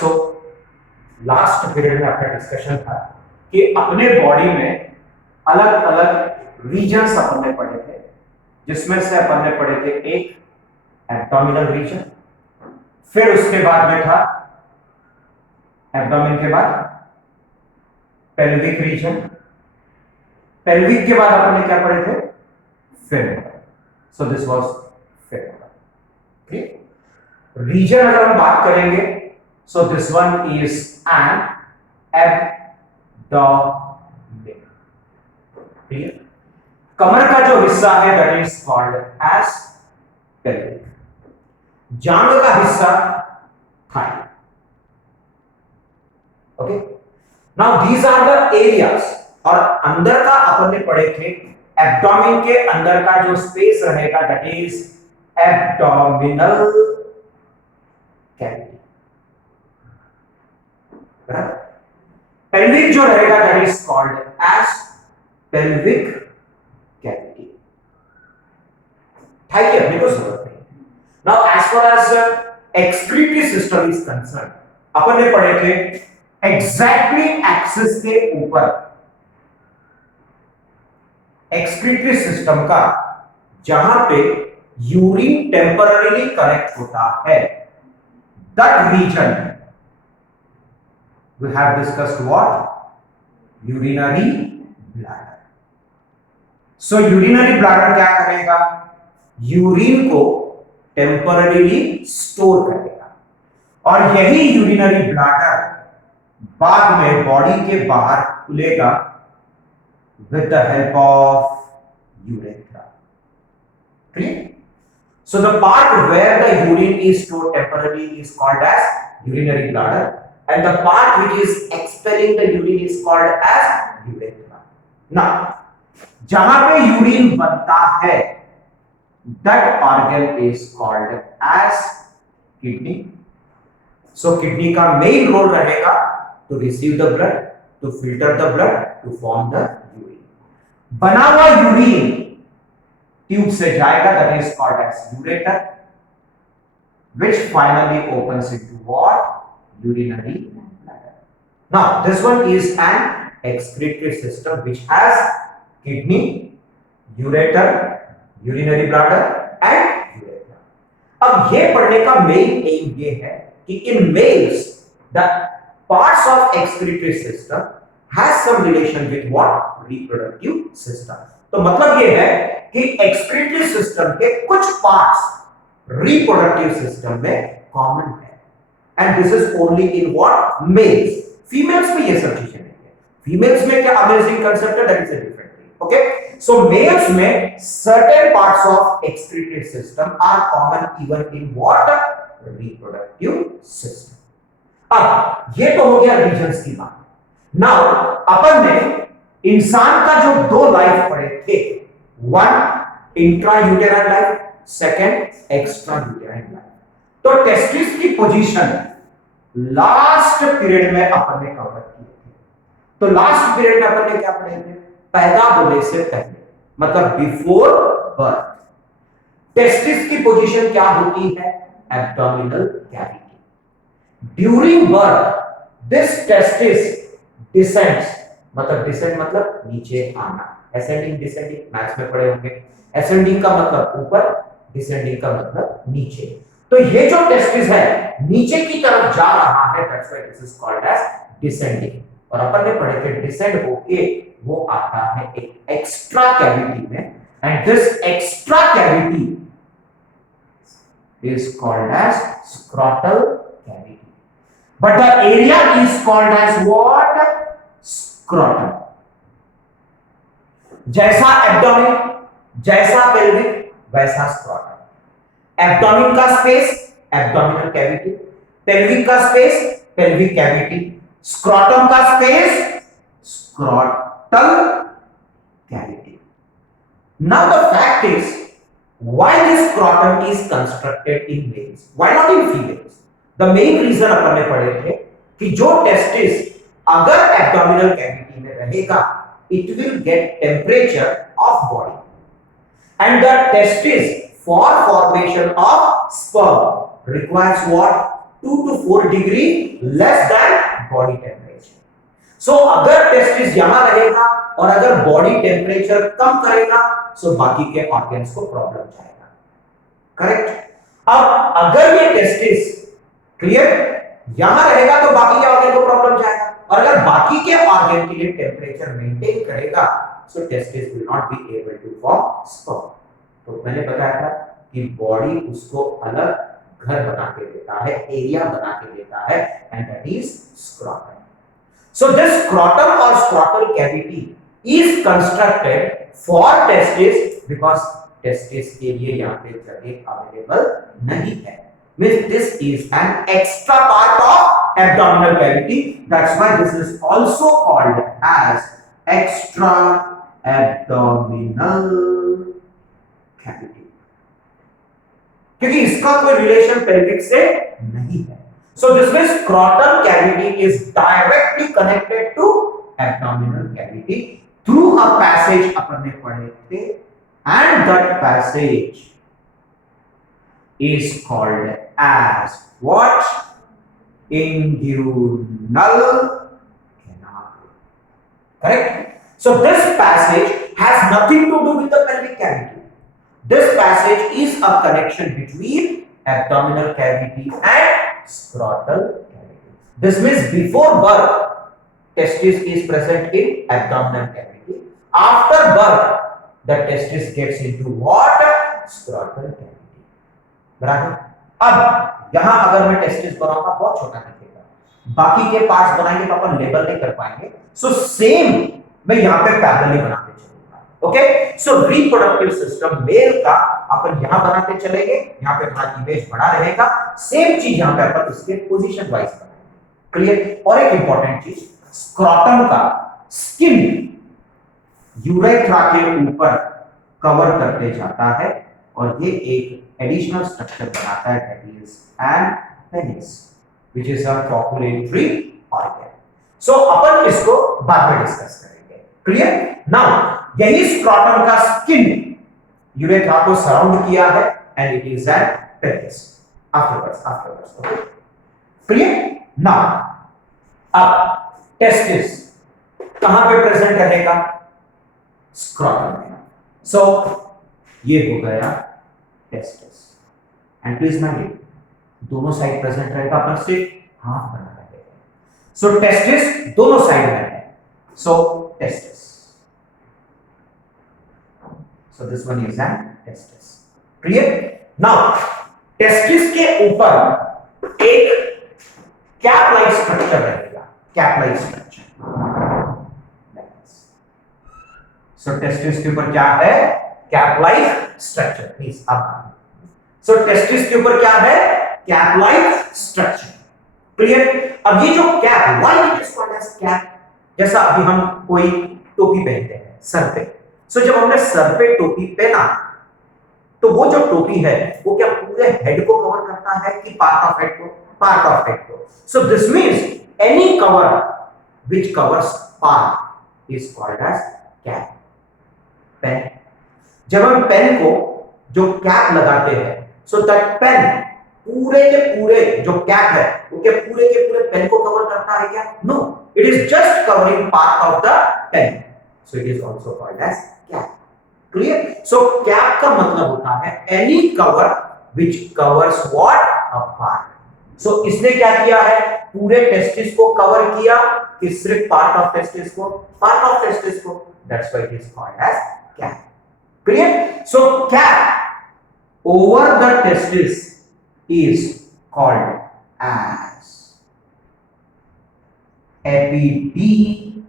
So last period में अपना discussion था कि अपने बॉडी में अलग अलग रीजन्स अपन ने पढ़े थे, जिसमें से अपन ने पढ़े थे एक एब्डोमिनल रीजन, फिर उसके बाद में था एब्डोमिन के बाद पेल्विक रीजन, पेल्विक के बाद अपन ने क्या पढ़े थे femur. So this was femur. Region अगर हम बात करेंगे, so this one is an abdomen. Clear? कमर का जो हिस्सा है that is called as pelvic, जांघ का हिस्सा thigh. Okay, now these are the areas. और अंदर का अपन ने पढ़े थे एब्डोमिन के अंदर का जो स्पेस रहेगा that is abdominal cavity. Pelvic जो रहेगा that is called as pelvic cavity. Thigh की अपने को जरूरत नहीं। Now as far as excretory system is concern, अपन ने पढ़े थे एग्जैक्टली एक्सिस के ऊपर एक्सक्रीटरी सिस्टम का जहां पे यूरिन टेम्पररीली कलेक्ट होता है, that reason we have discussed what urinary bladder. So urinary bladder क्या करेगा? यूरिन को टेम्पररीली स्टोर करेगा और यही यूरिनरी ब्लैडर बाद में बॉडी के बाहर खुलेगा with the help of urethra. Clear? So the part where the urine is stored temporarily is called as urinary bladder, and the part which is expelling the urine is called as urethra. Now, जहां पे urine बनता है that organ is called as kidney. So kidney का main role रहेगा to receive the blood, to filter the blood, to form the urine. बना हुआ urine tube से जाएगा that is called as ureter, which finally opens into what urinary bladder. Now this one is an excretory system which has kidney, ureter, urinary bladder and urethra. अब ये पढ़ने का main M ये है कि in males the parts of excretory system has some relation with what reproductive system. तो मतलब ये है कि excretory system के कुछ parts reproductive system में common है, and this is only in what males. Females में ये सब चीजें नहीं है। Females में क्या amazing concept है, that is a different thing. Okay, so males में certain parts of excretory system are common even in what reproductive system. अब ये तो हो गया रीजन्स की बात। नाउ अपन ने इंसान का जो दो लाइफ पढ़े थे, one intra uterine life, second extra uterine life. तो टेस्टिस की पोजीशन लास्ट पीरियड में अपन ने कवर की थी। तो लास्ट पीरियड में अपन ने क्या पढ़े थे? पैदा होने से पहले, मतलब बिफोर बर्थ टेस्टिस की पोजीशन क्या होती है? Abdominal cavity. During birth this testis descends, मतलब डिसेंड मतलब नीचे आना, असेंडिंग डिसेंडिंग मैथ्स में पढ़े होंगे। असेंडिंग का मतलब ऊपर, डिसेंडिंग का मतलब नीचे। तो ये जो टेस्टिस है नीचे की तरफ जा रहा है, that's why this is called as descending. और अपन ने पढ़े थे डिसेंड होके वो आता है एक एक्स्ट्रा कैविटी में, and this extra cavity is called as scrotal cavity, but the area is called as what? Scrotum. जैसा एब्डोमिन, जैसा पेल्विक, वैसा स्क्रोटम। एब्डोमिन का स्पेस एब्डोमिनल कैविटी, पेल्विक का स्पेस पेल्विक कैविटी, स्क्रोटम का space scrotal cavity. Now the fact is why this scrotum is constructed in males, why not in females? The main reason अपन ने पढ़े थे कि जो testis अगर abdominal cavity में रहेगा, it will get temperature of body, and the testis for formation of sperm requires what? 2 to 4 degree less than body temperature. So अगर testis यहां रहेगा और अगर बॉडी टेम्परेचर कम करेगा सो बाकी के ऑर्गन्स को प्रॉब्लम जाएगा, करेक्ट। अब अगर ये टेस्टिस क्लियर यहां रहेगा तो बाकी के ऑर्गन को प्रॉब्लम जाएगा, और अगर बाकी के ऑर्गन के लिए टेम्परेचर मेंटेन करेगा so testis will not be able to form sperm. तो मैंने बताया था कि बॉडी उसको अलग घर बना के देता है, एरिया बना के देता है, and that is scrotum. So this scrotum और scrotal cavity is constructed for testis because testis के लिए यहां पे जगह अवेलेबल नहीं है। Means this is an extra part of abdominal cavity. That's why this is also called as extra abdominal cavity. क्योंकि इसका कोई रिलेशन पेल्विक से नहीं है। So this means scrotal cavity is directly connected to abdominal cavity through a passage अपन ने पढ़े थे, and that passage is called as what? Inguinal canal. Correct? So this passage has nothing to do with the pelvic cavity. This passage is a connection between abdominal cavity and scrotal cavity. This means before birth, testis is present in abdominal cavity. After birth, the testis gets into what? Scrotal cavity. बराबर। अब यहां अगर मैं testis बनाऊंगा बहुत छोटा दिखेगा, बाकी के पार्ट्स बनाएंगे तो अपन लेबल नहीं कर पाएंगे। सो सेम मैं यहां पे पैरेलली बनाते चलूंगा। ओके, सो रिप्रोडक्टिव सिस्टम मेल का अपन यहां बनाते चलेंगे, यहां पे अपना इमेज बड़ा रहेगा, सेम चीज यहां पे अपन उसके पोजीशन वाइज बनाएंगे। क्लियर? और एक इंपॉर्टेंट चीज, स्क्रोटम का स्किन यूरेथ्रा के ऊपर कवर करते जाता है और ये एक एडिशनल स्ट्रक्चर बनाता है, that is an penis which is a copulatory organ. So अपन इसको बाद में डिस्कस करेंगे। क्लियर? नाउ यही स्क्रोटम का स्किन यूरेथ्रा को सराउंड किया है and it is an penis. Afterwards okay. Clear? Now अब टेस्टिस कहां पे प्रेजेंट रहेगा? स्क्रोटम में। सो ये हो गया testis, and please mind it, दोनों साइड प्रेजेंट रहेगा, अपन सिर्फ हाफ बना रहे हैं। सो टेस्टिस दोनों साइड में है, so testis, so this one is an testis. Clear? Now testis के ऊपर एक कैप लाइक स्ट्रक्चर रहेगा, cap like structure. So testis के ऊपर क्या है? Cap like structure. प्लीज अब सो टेस्टिस के ऊपर क्या है? Cap like structure. क्लियर? अब ये जो cap, why it is called as cap? जैसा अभी हम कोई टोपी पहनते हैं सर पे, सो जब हमने सर पे टोपी पहना तो वो जो टोपी है वो क्या पूरे हेड को कवर करता है कि पार्ट ऑफ हेड को? पार्ट ऑफ हेड को। So this means any cover which covers part is called as cap. Pen, जब हम पेन को जो कैप लगाते हैं, सो दैट पेन पूरे के पूरे जो कैप है वो क्या पूरे के पूरे पेन को कवर करता है क्या? No, it is just covering part of the pen, so it is also called as cap. Clear? So cap का मतलब होता है any cover which covers what? A part. So इसने क्या किया है? पूरे टेस्टिस को कवर किया कि सिर्फ पार्ट ऑफ टेस्टिस को? पार्ट ऑफ टेस्टिस को। That's why it is called as cap. Clear? So cap over the testis is called as epididymis.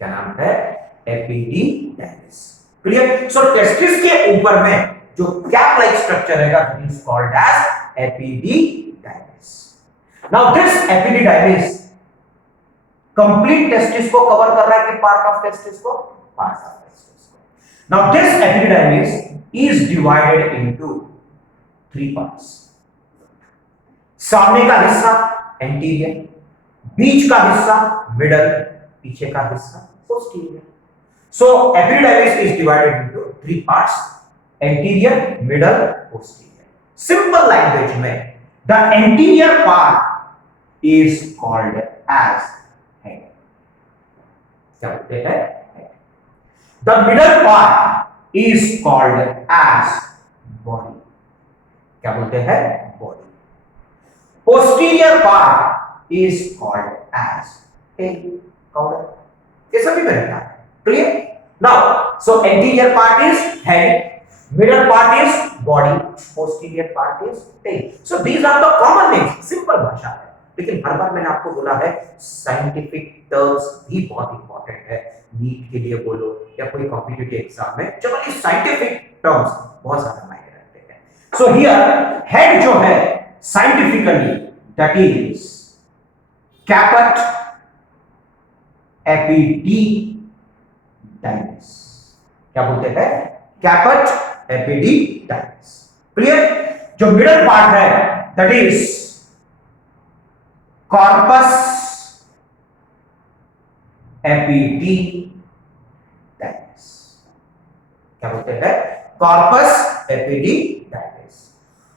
क्या नाम है? epididymis. Clear? So testis के ऊपर में जो कैप लाइक स्ट्रक्चर रहेगा is called as epididymis. Now this epididymis complete testis को cover कर रहा है कि पार्ट ऑफ टेस्टिस को? पार्ट ऑफ टेस्टिस को। Now this epididymis is divided into 3 parts. सामने का हिस्सा एंटीरियर, बीच का हिस्सा मिडल, पीछे का हिस्सा posterior. So epididymis is divided into 3 parts, anterior, middle, posterior. Simple language में the anterior part is called as head. क्या बोलते हैं? The middle part is called as body. क्या बोलते हैं? Body. Posterior part is called as tail. ये सभी में रहता है। Clear? Now so anterior part is head, middle part is body, posterior part is tail. So these are the common names. Simple भाषा है, लेकिन हर बार मैंने आपको बोला है साइंटिफिक टर्म्स भी बहुत इंपॉर्टेंट है। नीट के लिए बोलो या कोई कॉम्पिटिटिव एग्जाम में जनरली साइंटिफिक टर्म्स बहुत ज्यादा मायने रखते हैं। सो हियर हेड जो है scientifically that is caput epididymis. क्या बोलते हैं? Caput epididymis. क्लियर? जो मिडल पार्ट है दैट इज कॉर्पस एपिडिडाइमिस। क्या बोलते हैं? Corpus epididymis.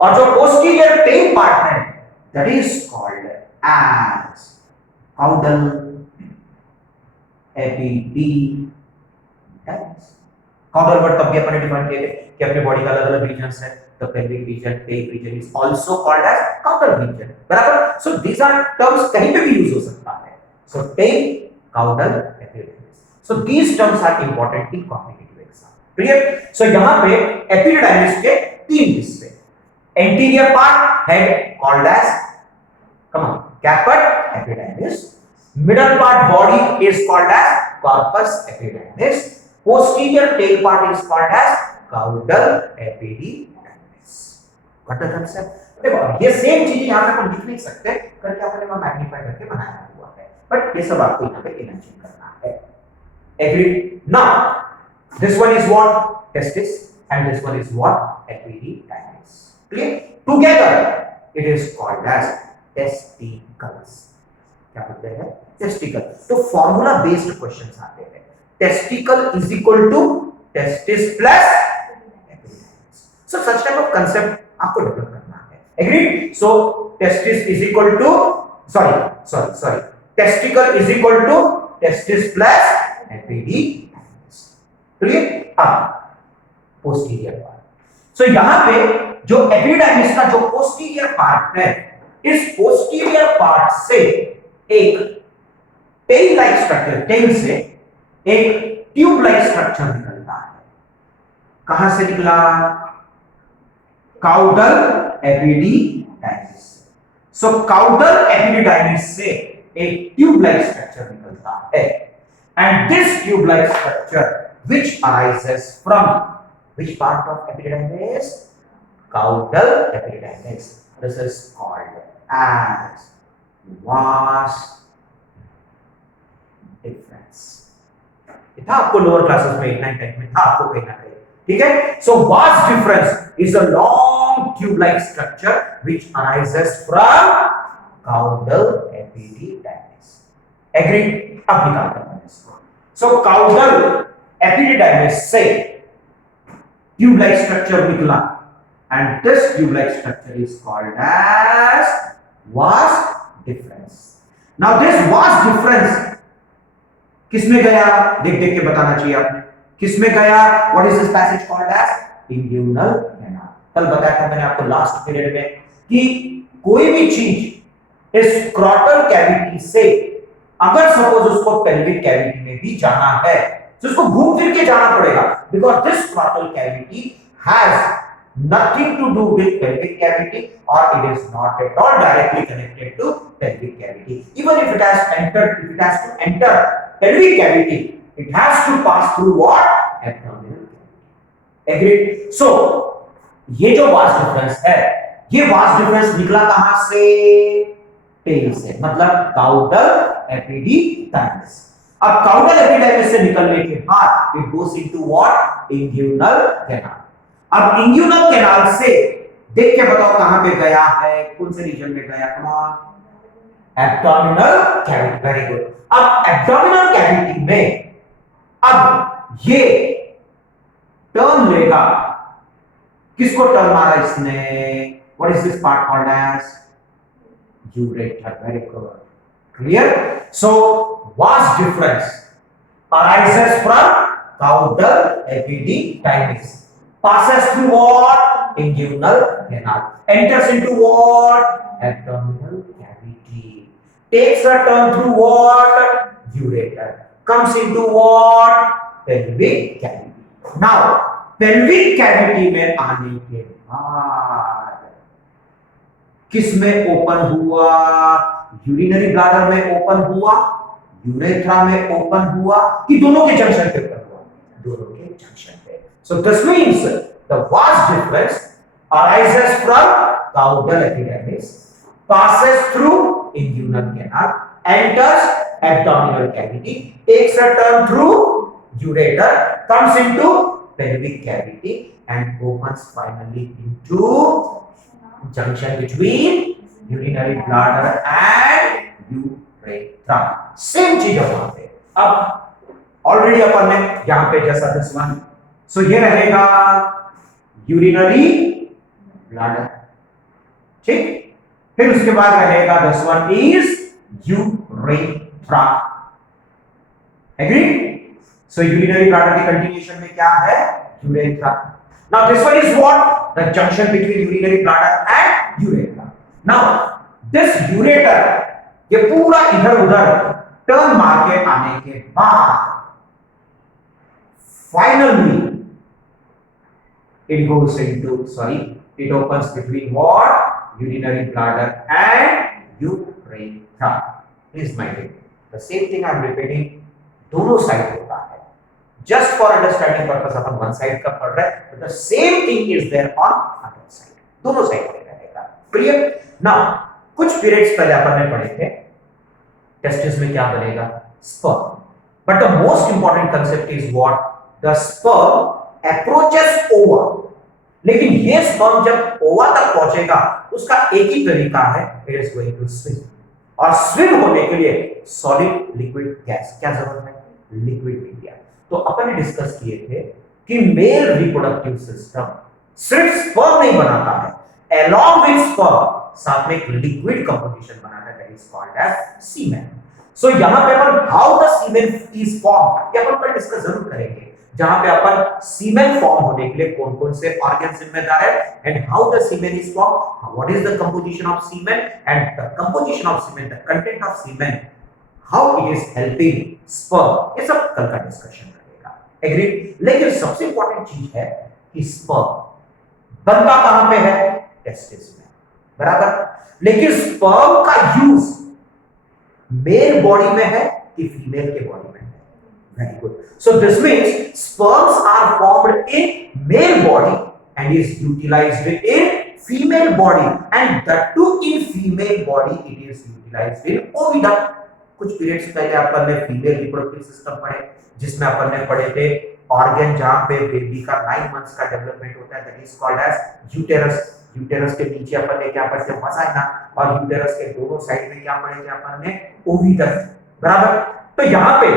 और जो पोस्टीरियर टेल पार्ट है that is called as caudal epididymis. Caudal word तब भी अपन ने डिफाइन किए थे कि अपने बॉडी का अलग अलग रीजन्स है। The pelvic region, tail region is also called as caudal region. बराबर? सो दीस आर टर्म्स कहीं पे भी यूज हो सकता है। So tail, caudal, epididymis. So these terms are important in competitive exam. Clear? So यहां पे एपिडिडाइमिस के तीन हिस्से, anterior part head called as come on caput epididymis, middle part body is called as corpus epididymis, posterior tail part is called as caudal epididymis। What the concept? देखो ये same चीज यहां पे हम लिख नहीं सकते, करके आपने वहां मैग्नीफाई करके बनाया हुआ है, बट ये सब आपको यहां पे इमेजिन करना है। Agree? Now this one is what? Testis, and this one is what? Epididymis. Clear? Together it is called as testicles. क्या बोलते हैं? टेस्टिकल। तो फार्मूला बेस्ड क्वेश्चंस आते हैं। Testicle is equal to testis plus epididymis. So such type of concept आपको develop करना है। Agree? So testis is equal to sorry testicle is equal to testis plus epididymis. Clear? अब posterior part. So यहां पे जो epididymis का जो posterior part है, इस पोस्टीरियर पार्ट से एक टेल लाइक स्ट्रक्चर, टेल से एक ट्यूब लाइक स्ट्रक्चर निकलता है। कहां से निकला? Caudal epididymis. So caudal epididymis से एक ट्यूब लाइक स्ट्रक्चर निकलता है, and this tube like structure which arises from which part of epididymis? Caudal epididymis. This is called as vas deferens. था आपको लोअर क्लासेस में 8 9 10 में था आपको कहीं ना कहीं। ठीक है? So vas deferens is a long tube like structure which arises from caudal epididymis. Agree? अब निकालते हैं इसको। सो काउडल एपिडिडाइमिस से ट्यूब लाइक स्ट्रक्चर निकला, and this tube like structure is called as vas deferens. Now this vas deferens किसमें गया? देख देख के बताना चाहिए आपने। किसमें गया? What is this passage called as? Inguinal canal. कल बताया था मैंने आपको लास्ट पीरियड में कि कोई भी चीज इस क्रॉटल कैविटी से अगर सपोज उसको पेल्विक कैविटी में भी जाना है तो उसको घूम फिर के जाना पड़ेगा, because this scrotal cavity has nothing to do with pelvic cavity, or it is not at all directly connected to pelvic cavity. Even if it has to enter pelvic cavity, it has to pass through what? Abdominal cavity. Agreed? So ये जो vas deferens है, ये vas deferens निकला कहां से? Tail से, मतलब caudal epididymis. अब काउडल एपिडिडाइमिस से निकलने के बाद it goes into what? Inguinal canal. अब इंग्यूनल कैनाल से देख के बताओ कहां पे गया है? कौन से रीजन में गया? Come on, abdominal cavity. Very good. अब एब्डोमिनल कैविटी में अब ये टर्न लेगा किसको टर्न मारा इसने? What is this part called as? Ureter. Very good. Clear? So, vast difference arises from caudal epididymis. Passes through what? Inguinal canal. Enters into what? Abdominal cavity. Takes a turn through what? Ureter. Comes into what? Pelvic cavity. Now, pelvic cavity में आने के बाद किसमें open हुआ? Urinary bladder में open हुआ, urethra में open हुआ, कि दोनों के जंक्शन पे ओपन हुआ? दोनों के जंक्शन पे. सो this means the vast difference arises from caudal epidermis, passes through inguinal canal, enters abdominal cavity, takes a turn through ureter, comes into pelvic cavity and opens finally into junction between urinary bladder and urethra. Same चीज है वहां पे. अब already अपन ने यहां पे जैसा this one, सो ये रहेगा यूरिनरी ब्लैडर. ठीक. फिर उसके बाद रहेगा this one is urethra. Agree? So urinary bladder की कंटिन्यूएशन में क्या है? Urethra. Now this one is what? The junction between urinary bladder and urethra. Now this ureter ये पूरा इधर उधर टर्न मार के आने के बाद finally it goes into, it opens between what? Urinary bladder and urethra. Please mind it. The same thing I am repeating. दोनों साइड होता है. Just for understanding purpose upon one side का पढ़ रहे हैं, but the same thing is there on other side. दोनों side पे रहेगा. Clear? Now कुछ पीरियड्स पहले अपन ने पढ़े थे टेस्टिस में क्या बनेगा? sperm. But the most important concept is what? The sperm approaches ova. लेकिन ये sperm जब ओवा तक पहुंचेगा उसका एक ही तरीका है, it is going to swim. और swim होने के लिए solid liquid gas क्या जरूरत है? Liquid media. तो अपन ने डिस्कस किए थे कि मेल रिप्रोडक्टिव सिस्टम सिर्फ स्पर्म नहीं बनाता है, along with sperm साथ में एक लिक्विड कंपोजिशन बनाता है, that is called as semen. So यहां पे अपन how the semen is form ये अपन पर डिस्कस जरूर करेंगे, जहां पे अपन सीमेन फॉर्म होने के लिए कौन-कौन से ऑर्गन जिम्मेदार है and how the semen is form, what is the composition of semen and the composition of semen, the content of semen, how it is helping sperm. ये सब कल का डिस्कशन रहेगा. एग्री? लेकिन सबसे इंपॉर्टेंट चीज है कि स्पर्म बनता कहां पे है? टेस्टिस में. बराबर. लेकिन स्पर्म का यूज मेल बॉडी में है कि फीमेल के बॉडी में है? Very good. So this means sperms are formed in male body and is utilised in female body and that too in female body it is utilised in oviduct. कुछ periods पहले अपन ने female reproductive system पढ़े, जिसमें अपन ने पढ़े थे organ जहां पे बेबी का 9 मंथ्स का डेवलपमेंट होता है, that is called as uterus. Uterus के नीचे अपन ने क्या पढ़े थे? वजाइना. और यूटेरस के दोनों साइड में क्या पढ़े थे अपन ने? ओविडक्ट. बराबर. तो यहां पे